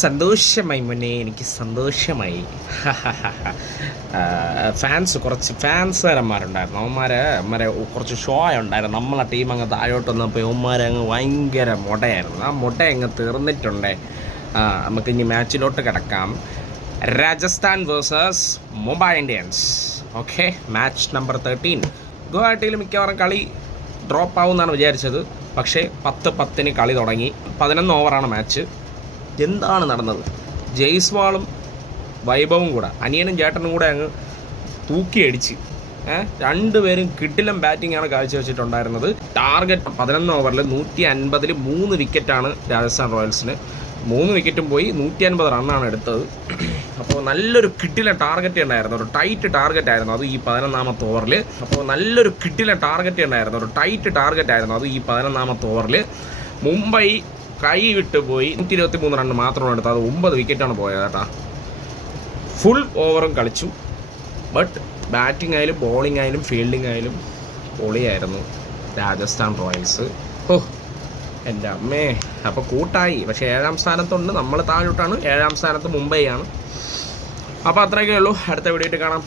സന്തോഷമായി മുന്നേ, എനിക്ക് സന്തോഷമായി. കുറച്ച് ഫാൻസുകാരന്മാരുണ്ടായിരുന്നു. അവന്മാരെ കുറച്ച് ഷോ ഉണ്ടായിരുന്നു. നമ്മളെ ടീം അങ്ങ് താഴോട്ട് വന്നപ്പോൾ അവന്മാരെ അങ്ങ് ഭയങ്കര മുടയായിരുന്നു. ആ മുട അങ്ങ് തീർന്നിട്ടുണ്ടേ. നമുക്ക് ഇനി മാച്ചിലോട്ട് കിടക്കാം. Rajasthan versus Mumbai Indians. Okay, match number 13. ഗുവാഹട്ടിയിൽ മിക്കവാറും കളി ഡ്രോപ്പ് ആവുമെന്നാണ് വിചാരിച്ചത്. പക്ഷേ 10-10 കളി തുടങ്ങി. 11 ഓവറാണ് മാച്ച്. എന്താണ് നടന്നത്? ജയ്സ്വാളും വൈഭവും കൂടെ, അനിയനും ചേട്ടനും കൂടെ അങ്ങ് തൂക്കിയടിച്ച് രണ്ടുപേരും കിടിലം ബാറ്റിംഗാണ് കാഴ്ചവെച്ചിട്ടുണ്ടായിരുന്നത്. ടാർഗറ്റ് 11 ഓവറിൽ 150-ൽ 3 വിക്കറ്റാണ് രാജസ്ഥാൻ റോയൽസിന്. 3 വിക്കറ്റും പോയി 150 റണ്ണാണ് എടുത്തത്. അപ്പോൾ നല്ലൊരു കിടിലൻ ടാർഗറ്റ് ഉണ്ടായിരുന്നു, ഒരു ടൈറ്റ് ടാർഗറ്റ് ആയിരുന്നു അത് ഈ 11ാമത്തെ ഓവറിൽ. ഈ 11ാമത്തെ ഓവറിൽ മുംബൈ കൈ വിട്ട് പോയി 123 റണ്ണ് മാത്രമാണ് എടുത്തത്. അത് 9 വിക്കറ്റാണ് പോയത് കേട്ടാ. ഫുൾ ഓവറും കളിച്ചു. ബട്ട് ബാറ്റിംഗ് ആയാലും ബോളിംഗ് ആയാലും ഫീൽഡിംഗ് ആയാലും പൊളിയായിരുന്നു രാജസ്ഥാൻ റോയൽസ്. എൻ്റെ അമ്മേ. അപ്പോൾ കൂട്ടായി. പക്ഷേ 7ാം സ്ഥാനത്തുണ്ട്, നമ്മൾ താഴോട്ടാണ്. 7ാം സ്ഥാനത്ത് മുംബൈ ആണ്. അപ്പോൾ അത്രയൊക്കെ ഉള്ളൂ. അടുത്ത വീഡിയോയിൽ കാണാം.